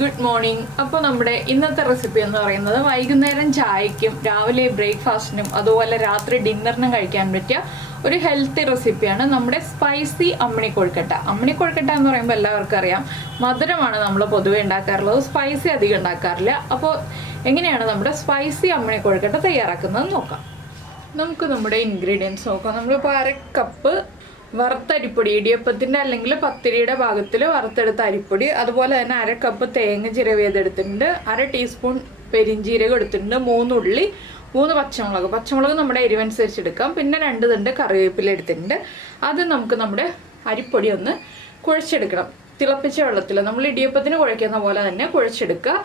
good morning. അപ്പോൾ നമ്മുടെ ഇന്നത്തെ റെസിപ്പി എന്ന് പറയുന്നത് വൈകുന്നേരം ചായയ്ക്കും രാവിലെ ബ്രേക്ക്ഫാസ്റ്റിനും അതുപോലെ രാത്രി ഡിന്നറിനും കഴിക്കാൻ പറ്റിയ ഒരു ഹെൽത്തി റെസിപ്പിയാണ് നമ്മുടെ സ്പൈസി അമ്മിണി കൊഴുക്കട്ട. അമ്മിണി കൊഴുക്കട്ട എന്ന് പറയുമ്പോൾ എല്ലാവർക്കും അറിയാം മധുരമാണ് നമ്മൾ പൊതുവെ ഉണ്ടാക്കാറുള്ളത്, സ്പൈസി അധികം ഉണ്ടാക്കാറില്ല. അപ്പോൾ എങ്ങനെയാണ് നമ്മുടെ സ്പൈസി അമ്മിണി കൊഴുക്കട്ട തയ്യാറാക്കുന്നത് നോക്കാം. നമുക്ക് നമ്മുടെ ഇൻഗ്രീഡിയൻസ് നോക്കാം. നമ്മളിപ്പോൾ 1/2 കപ്പ് വറുത്തരിപ്പൊടി, ഇടിയപ്പത്തിൻ്റെ അല്ലെങ്കിൽ പത്തിരിയുടെ ഭാഗത്തിൽ വറുത്തെടുത്ത അരിപ്പൊടി, അതുപോലെ തന്നെ 1/2 കപ്പ് തേങ്ങ ചിരവിയതെടുത്തിട്ടുണ്ട്, 1/2 ടീസ്പൂൺ പെരിഞ്ജീരകം എടുത്തിട്ടുണ്ട്, 3 ഉള്ളി, 3 പച്ചമുളക് നമ്മുടെ എരിവനുസരിച്ച് എടുക്കാം, പിന്നെ 2 തണ്ട് കറിവേപ്പില എടുത്തിട്ടുണ്ട്. അത് നമുക്ക് നമ്മുടെ അരിപ്പൊടി ഒന്ന് കുഴച്ചെടുക്കണം. തിളപ്പിച്ച വെള്ളത്തിൽ നമ്മൾ ഇടിയപ്പത്തിന് കുഴയ്ക്കുന്ന പോലെ തന്നെ കുഴച്ചെടുക്കുക.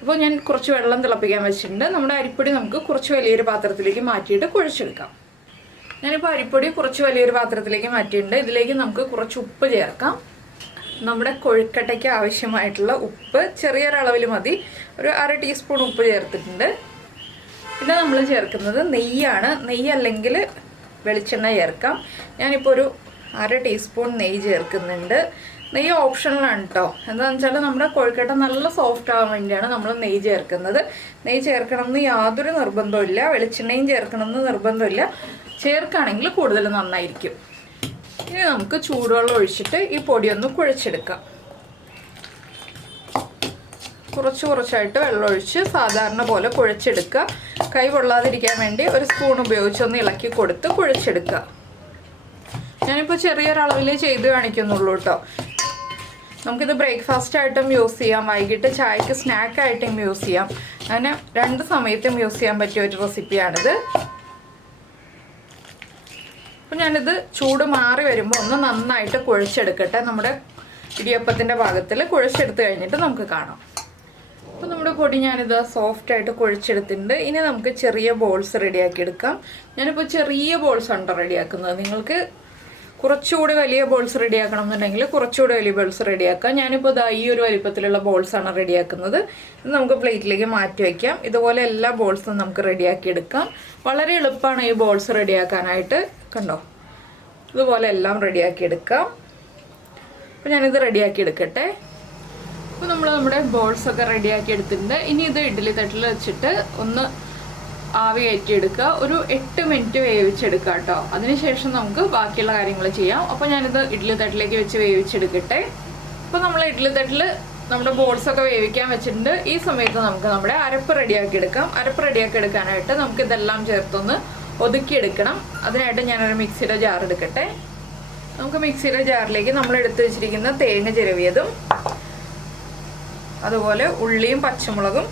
അപ്പോൾ ഞാൻ കുറച്ച് വെള്ളം തിളപ്പിക്കാൻ വെച്ചിട്ടുണ്ട്. നമ്മുടെ അരിപ്പൊടി നമുക്ക് കുറച്ച് വലിയൊരു പാത്രത്തിലേക്ക് മാറ്റിയിട്ട് കുഴച്ചെടുക്കാം. ഞാനിപ്പോൾ അരിപ്പൊടി കുറച്ച് വലിയൊരു പാത്രത്തിലേക്ക് മാറ്റിയിട്ടുണ്ട്. ഇതിലേക്ക് നമുക്ക് കുറച്ച് ഉപ്പ് ചേർക്കാം. നമ്മുടെ കൊഴുക്കട്ടയ്ക്ക് ആവശ്യമായിട്ടുള്ള ഉപ്പ് ചെറിയൊരളവിൽ മതി, ഒരു 1/2 ടീസ്പൂൺ ഉപ്പ് ചേർത്തിട്ടുണ്ട്. പിന്നെ നമ്മൾ ചേർക്കുന്നത് നെയ്യാണ്. നെയ്യ് അല്ലെങ്കിൽ വെളിച്ചെണ്ണ ചേർക്കാം. ഞാനിപ്പോൾ ഒരു 1/2 ടീസ്പൂൺ നെയ്യ് ചേർക്കുന്നുണ്ട്. നെയ്യ് ഓപ്ഷണലാണ് കേട്ടോ. എന്താണെന്ന് വെച്ചാൽ നമ്മുടെ കൊഴുക്കട്ട നല്ല സോഫ്റ്റ് ആവാൻ വേണ്ടിയാണ് നമ്മൾ നെയ്യ് ചേർക്കുന്നത്. നെയ്യ് ചേർക്കണമെന്ന് യാതൊരു നിർബന്ധമില്ല, വെളിച്ചെണ്ണയും ചേർക്കണമെന്ന് നിർബന്ധമില്ല. ചേർക്കുകയാണെങ്കിൽ കൂടുതൽ നന്നായിരിക്കും. ഇനി നമുക്ക് ചൂടുവെള്ളം ഒഴിച്ചിട്ട് ഈ പൊടിയൊന്ന് കുഴച്ചെടുക്കാം. കുറച്ചായിട്ട് വെള്ളം ഒഴിച്ച് സാധാരണ പോലെ കുഴച്ചെടുക്കുക. കൈ പൊള്ളാതിരിക്കാൻ വേണ്ടി ഒരു സ്പൂൺ ഉപയോഗിച്ചൊന്ന് ഇളക്കി കൊടുത്ത് കുഴച്ചെടുക്കുക. ഞാനിപ്പോൾ ചെറിയൊരളവിൽ ചെയ്ത് കാണിക്കുന്നുള്ളൂ കേട്ടോ. നമുക്കിത് ബ്രേക്ക്ഫാസ്റ്റ് ആയിട്ടും യൂസ് ചെയ്യാം, വൈകിട്ട് ചായക്ക് സ്നാക്കായിട്ടും യൂസ് ചെയ്യാം. അങ്ങനെ 2 സമയത്തും യൂസ് ചെയ്യാൻ പറ്റിയ ഒരു റെസിപ്പിയാണിത്. അപ്പോൾ ഞാനിത് ചൂട് മാറി വരുമ്പോൾ ഒന്ന് നന്നായിട്ട് കുഴച്ചെടുക്കട്ടെ. നമ്മുടെ ഇടിയപ്പത്തിൻ്റെ ഭാഗത്തിൽ കുഴച്ചെടുത്ത് കഴിഞ്ഞിട്ട് നമുക്ക് കാണാം. അപ്പോൾ നമ്മുടെ പൊടി ഞാനിത് സോഫ്റ്റായിട്ട് കുഴച്ചെടുത്തിട്ടുണ്ട്. ഇനി നമുക്ക് ചെറിയ ബോൾസ് റെഡിയാക്കി എടുക്കാം. ഞാനിപ്പോൾ ചെറിയ ബോൾസാണ് റെഡിയാക്കുന്നത്. നിങ്ങൾക്ക് കുറച്ചുകൂടി വലിയ ബോൾസ് റെഡിയാക്കണം എന്നുണ്ടെങ്കിൽ കുറച്ചുകൂടി വലിയ ബോൾസ് റെഡിയാക്കാം. ഞാനിപ്പോൾ ഈ ഒരു വലിപ്പത്തിലുള്ള ബോൾസാണ് റെഡിയാക്കുന്നത്. ഇത് നമുക്ക് പ്ലേറ്റിലേക്ക് മാറ്റി വയ്ക്കാം. ഇതുപോലെ എല്ലാ ബോൾസും നമുക്ക് റെഡിയാക്കി എടുക്കാം. വളരെ എളുപ്പമാണ് ഈ ബോൾസ് റെഡിയാക്കാനായിട്ട്. കണ്ടോ, ഇതുപോലെ എല്ലാം റെഡിയാക്കി എടുക്കാം. അപ്പോൾ ഞാനിത് റെഡിയാക്കി എടുക്കട്ടെ. അപ്പോൾ നമ്മുടെ ബോൾസൊക്കെ റെഡിയാക്കി എടുത്തിട്ടുണ്ട്. ഇനി ഇത് ഇഡ്ഡലി തട്ടിൽ വെച്ചിട്ട് ഒന്ന് ആവി കയറ്റിയെടുക്കുക. ഒരു 8 മിനിറ്റ് വേവിച്ചെടുക്കുക കേട്ടോ. അതിനുശേഷം നമുക്ക് ബാക്കിയുള്ള കാര്യങ്ങൾ ചെയ്യാം. അപ്പോൾ ഞാനിത് ഇഡ്ഡലി തട്ടിലേക്ക് വെച്ച് വേവിച്ചെടുക്കട്ടെ. അപ്പോൾ നമ്മൾ ഇഡ്ഡലി തട്ടിൽ നമ്മുടെ ബോൾസൊക്കെ വേവിക്കാൻ വെച്ചിട്ടുണ്ട്. ഈ സമയത്ത് നമുക്ക് നമ്മുടെ അരപ്പ് റെഡിയാക്കി എടുക്കാം. അരപ്പ് റെഡിയാക്കി എടുക്കാനായിട്ട് നമുക്കിതെല്ലാം ചേർത്തൊന്ന് ഒതുക്കിയെടുക്കണം. അതിനായിട്ട് ഞാനൊരു മിക്സിയുടെ ജാർ എടുക്കട്ടെ. നമുക്ക് മിക്സിയുടെ ജാറിലേക്ക് നമ്മൾ എടുത്തു വെച്ചിരിക്കുന്ന തേങ്ങ ചിരവിയതും അതുപോലെ ഉള്ളിയും പച്ചമുളകും,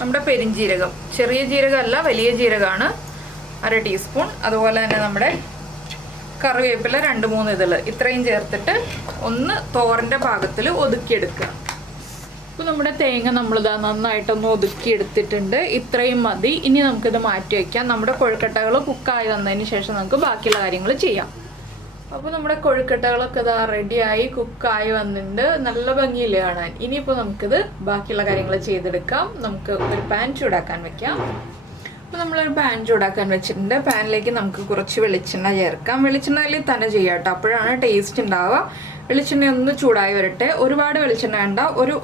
നമ്മുടെ പെരിഞ്ജീരകം, ചെറിയ ജീരകമല്ല വലിയ ജീരകമാണ്, 1/2 ടീസ്പൂൺ, അതുപോലെ തന്നെ നമ്മുടെ കറിവേപ്പില 2-3 ഇതൾ, ഇത്രയും ചേർത്തിട്ട് ഒന്ന് തോരൻ്റെ ഭാഗത്തിൽ ഒതുക്കിയെടുക്കുക. അപ്പോൾ നമ്മുടെ തേങ്ങ നമ്മളിതാ നന്നായിട്ടൊന്ന് ഒതുക്കിയെടുത്തിട്ടുണ്ട്. ഇത്രയും മതി. ഇനി നമുക്കിത് മാറ്റി വയ്ക്കാം. നമ്മുടെ കൊഴുക്കട്ടകൾ കുക്കായി വന്നതിന് ശേഷം നമുക്ക് ബാക്കിയുള്ള കാര്യങ്ങൾ ചെയ്യാം. അപ്പോൾ നമ്മുടെ കൊഴുക്കട്ടകളൊക്കെ ഇതാ റെഡിയായി കുക്കായി വന്നിട്ടുണ്ട്. നല്ല ഭംഗിയില്ലേ കാണാൻ. ഇനിയിപ്പോൾ നമുക്കിത് ബാക്കിയുള്ള കാര്യങ്ങൾ ചെയ്തെടുക്കാം. നമുക്ക് ഒരു പാൻ ചൂടാക്കാൻ വെക്കാം. അപ്പോൾ നമ്മളൊരു പാൻ ചൂടാക്കാൻ വെച്ചിട്ടുണ്ട്. പാനിലേക്ക് നമുക്ക് കുറച്ച് വെളിച്ചെണ്ണ ചേർക്കാം. വെളിച്ചെണ്ണയിൽ തന്നെ ചെയ്യാം കേട്ടോ, അപ്പോഴാണ് ടേസ്റ്റ് ഉണ്ടാവുക. വെളിച്ചെണ്ണ ഒന്ന് ചൂടായി വരട്ടെ. ഒരുപാട് വെളിച്ചെണ്ണ വേണ്ട, ഒരു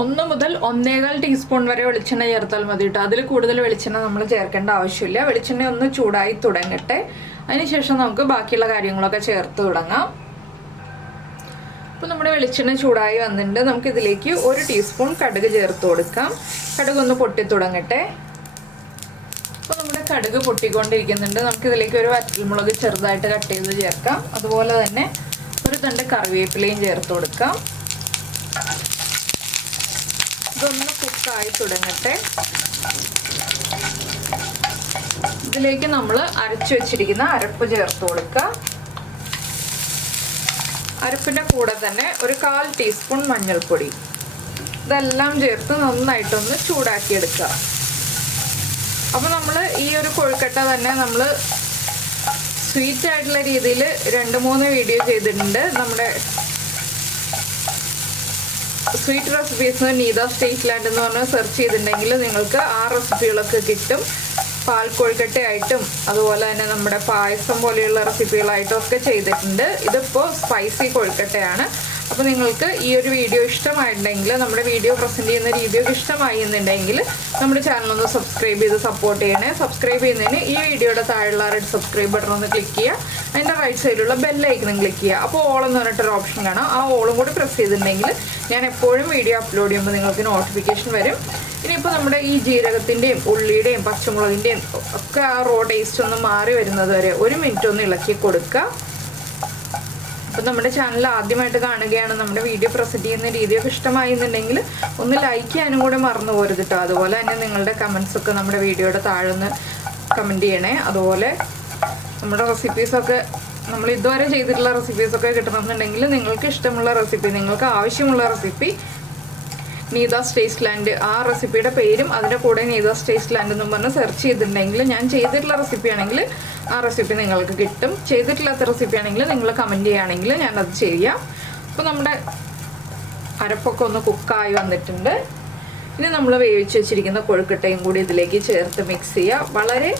1 മുതൽ 1.25 ടീസ്പൂൺ വരെ വെളിച്ചെണ്ണ ചേർത്താൽ മതി കേട്ടോ. അതിൽ കൂടുതൽ വെളിച്ചെണ്ണ നമ്മൾ ചേർക്കേണ്ട ആവശ്യമില്ല. വെളിച്ചെണ്ണ ഒന്ന് ചൂടായി തുടങ്ങട്ടെ. അതിനുശേഷം നമുക്ക് ബാക്കിയുള്ള കാര്യങ്ങളൊക്കെ ചേർത്ത് തുടങ്ങാം. അപ്പോൾ നമ്മുടെ വെളിച്ചെണ്ണ ചൂടായി വന്നിട്ടുണ്ട്. നമുക്കിതിലേക്ക് 1 ടീസ്പൂൺ കടുക് ചേർത്ത് കൊടുക്കാം. കടുക് ഒന്ന് പൊട്ടി തുടങ്ങട്ടെ. അപ്പോൾ നമ്മുടെ കടുക് പൊട്ടിക്കൊണ്ടിരിക്കുന്നുണ്ട്. നമുക്കിതിലേക്ക് ഒരു വറ്റൽമുളക് ചെറുതായിട്ട് കട്ട് ചെയ്ത് ചേർക്കാം. അതുപോലെ തന്നെ 1 തണ്ട് കറിവേപ്പിലയും ചേർത്ത് കൊടുക്കാം. ഇതൊന്ന് കുക്കായി തുടങ്ങട്ടെ. ഇതിലേക്ക് നമ്മൾ അരച്ചു വെച്ചിരിക്കുന്ന അരപ്പ് ചേർത്ത് കൊടുക്കുക. അരപ്പിൻ്റെ കൂടെ തന്നെ ഒരു 1/4 ടീസ്പൂൺ മഞ്ഞൾപ്പൊടി, ഇതെല്ലാം ചേർത്ത് നന്നായിട്ടൊന്ന് ചൂടാക്കിയെടുക്കുക. അപ്പോൾ നമ്മൾ ഈ ഒരു കൊഴുക്കട്ട തന്നെ നമ്മൾ സ്വീറ്റ് ആയിട്ടുള്ള രീതിയിൽ 2-3 വീഡിയോ ചെയ്തിട്ടുണ്ട്. നമ്മുടെ സ്വീറ്റ് റെസിപ്പീസ് നീതാസ് ടേസ്റ്റ്ലാൻഡ് എന്ന് പറഞ്ഞാൽ സെർച്ച് ചെയ്തിട്ടുണ്ടെങ്കിൽ നിങ്ങൾക്ക് ആ റെസിപ്പികളൊക്കെ കിട്ടും. പാൽക്കൊഴുക്കട്ടയായിട്ടും അതുപോലെ തന്നെ നമ്മുടെ പായസം പോലെയുള്ള റെസിപ്പികളായിട്ടും ഒക്കെ ചെയ്തിട്ടുണ്ട്. ഇതിപ്പോൾ സ്പൈസി കൊഴുക്കട്ടയാണ്. അപ്പോൾ നിങ്ങൾക്ക് ഈ ഒരു വീഡിയോ ഇഷ്ടമായിട്ടുണ്ടെങ്കിൽ, നമ്മുടെ വീഡിയോ പ്രസൻറ്റ് ചെയ്യുന്ന രീതിയൊക്കെ ഇഷ്ടമായി എന്നുണ്ടെങ്കിൽ നമ്മുടെ ചാനലൊന്ന് സബ്സ്ക്രൈബ് ചെയ്ത് സപ്പോർട്ട് ചെയ്യണേ. സബ്സ്ക്രൈബ് ചെയ്യുന്നതിന് ഈ വീഡിയോയുടെ താഴെയുള്ള റെഡ് സബ്സ്ക്രൈബ് ബട്ടൺ ഒന്ന് ക്ലിക്ക് ചെയ്യുക. അതിൻ്റെ റൈറ്റ് സൈഡിലുള്ള ബെല്ലൈക്കനും ക്ലിക്ക് ചെയ്യുക. അപ്പോൾ ഓൾ എന്ന് പറഞ്ഞിട്ടൊരു ഓപ്ഷൻ കാണാം. ആ ഓളും കൂടി പ്രസ് ചെയ്തിട്ടുണ്ടെങ്കിൽ ഞാൻ എപ്പോഴും വീഡിയോ അപ്ലോഡ് ചെയ്യുമ്പോൾ നിങ്ങൾക്ക് നോട്ടിഫിക്കേഷൻ വരും. ഇനിയിപ്പോൾ നമ്മുടെ ഈ ജീരകത്തിൻ്റെയും ഉള്ളിയുടെയും പച്ചമുളകിൻ്റെയും ഒക്കെ ആ റോ ടേസ്റ്റ് ഒന്ന് മാറി വരുന്നത് വരെ 1 മിനിറ്റ് ഒന്ന് ഇളക്കി കൊടുക്കുക. അപ്പോൾ നമ്മുടെ ചാനൽ ആദ്യമായിട്ട് കാണുകയാണ്, നമ്മുടെ വീഡിയോ പ്രസൻറ്റ് ചെയ്യുന്ന രീതിയൊക്കെ ഇഷ്ടമായി എന്നുണ്ടെങ്കിൽ ഒന്ന് ലൈക്ക് ചെയ്യാനും കൂടെ മറന്നു പോരുത് കേട്ടോ. അതുപോലെ തന്നെ നിങ്ങളുടെ കമൻസൊക്കെ നമ്മുടെ വീഡിയോയുടെ താഴെ ഒന്ന് കമൻറ്റ് ചെയ്യണേ. അതുപോലെ നമ്മുടെ റെസിപ്പീസൊക്കെ നമ്മൾ ഇതുവരെ ചെയ്തിട്ടുള്ള റെസിപ്പീസൊക്കെ കിട്ടണമെന്നുണ്ടെങ്കിൽ നിങ്ങൾക്ക് ഇഷ്ടമുള്ള റെസിപ്പി, നിങ്ങൾക്ക് ആവശ്യമുള്ള റെസിപ്പി നീതാസ് ടേസ്റ്റ്ലാൻഡ്, ആ റെസിപ്പിയുടെ പേരും അതിൻ്റെ കൂടെ നീതാസ് ടേസ്റ്റ്ലാൻഡ് എന്നും പറഞ്ഞ് സെർച്ച് ചെയ്തിട്ടുണ്ടെങ്കിൽ ഞാൻ ചെയ്തിട്ടുള്ള റെസിപ്പി ആണെങ്കിൽ ആ റെസിപ്പി നിങ്ങൾക്ക് കിട്ടും. ചെയ്തിട്ടില്ലാത്ത റെസിപ്പി ആണെങ്കിൽ നിങ്ങൾ കമൻറ്റ് ചെയ്യുകയാണെങ്കിൽ ഞാനത് ചെയ്യാം. അപ്പോൾ നമ്മുടെ അരപ്പൊക്കെ ഒന്ന് കുക്കായി വന്നിട്ടുണ്ട്. ഇനി നമ്മൾ വേവിച്ച് വെച്ചിരിക്കുന്ന കൊഴുക്കട്ടയും കൂടി ഇതിലേക്ക് ചേർത്ത് മിക്സ് ചെയ്യുക. വളരെ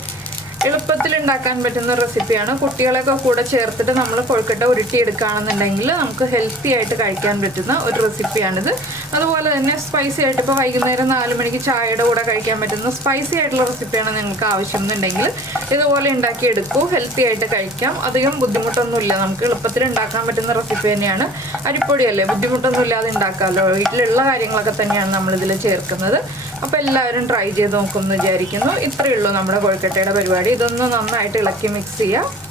എളുപ്പത്തിൽ ഉണ്ടാക്കാൻ പറ്റുന്ന റെസിപ്പിയാണ്. കുട്ടികളൊക്കെ കൂടെ ചേർത്തിട്ട് നമ്മൾ കൊഴുക്കട്ട ഉരുട്ടിയെടുക്കുകയാണെന്നുണ്ടെങ്കിൽ നമുക്ക് ഹെൽത്തി ആയിട്ട് കഴിക്കാൻ പറ്റുന്ന ഒരു റെസിപ്പിയാണിത്. അതുപോലെ തന്നെ സ്പൈസി ആയിട്ട് ഇപ്പോൾ വൈകുന്നേരം 4 മണിക്ക് ചായയുടെ കൂടെ കഴിക്കാൻ പറ്റുന്ന സ്പൈസി ആയിട്ടുള്ള റെസിപ്പിയാണ് നിങ്ങൾക്ക് ആവശ്യമെന്നുണ്ടെങ്കിൽ ഇതുപോലെ ഉണ്ടാക്കിയെടുക്കൂ. ഹെൽത്തി ആയിട്ട് കഴിക്കാം. അധികം ബുദ്ധിമുട്ടൊന്നുമില്ല. നമുക്ക് എളുപ്പത്തിൽ ഉണ്ടാക്കാൻ പറ്റുന്ന റെസിപ്പി തന്നെയാണ്. അരിപ്പൊടിയല്ലേ, ബുദ്ധിമുട്ടൊന്നും ഇല്ലാതെ ഉണ്ടാക്കാമല്ലോ. വീട്ടിലുള്ള കാര്യങ്ങളൊക്കെ തന്നെയാണ് നമ്മളിതിൽ ചേർക്കുന്നത്. അപ്പോൾ എല്ലാവരും ട്രൈ ചെയ്ത് നോക്കുമെന്ന് വിചാരിക്കുന്നു. ഇത്രയേ ഉള്ളൂ നമ്മുടെ കൊഴുക്കട്ടയുടെ പരിപാടി. ഇതൊന്ന് നന്നായിട്ട് ഇളക്കി മിക്സ് ചെയ്യുക.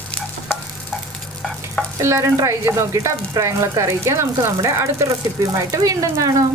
എല്ലാവരും ട്രൈ ചെയ്ത് നോക്കിയിട്ട് അഭിപ്രായങ്ങളൊക്കെ അറിയിക്കുക. നമുക്ക് നമ്മുടെ അടുത്ത റെസിപ്പിയുമായിട്ട് വീണ്ടും കാണാം.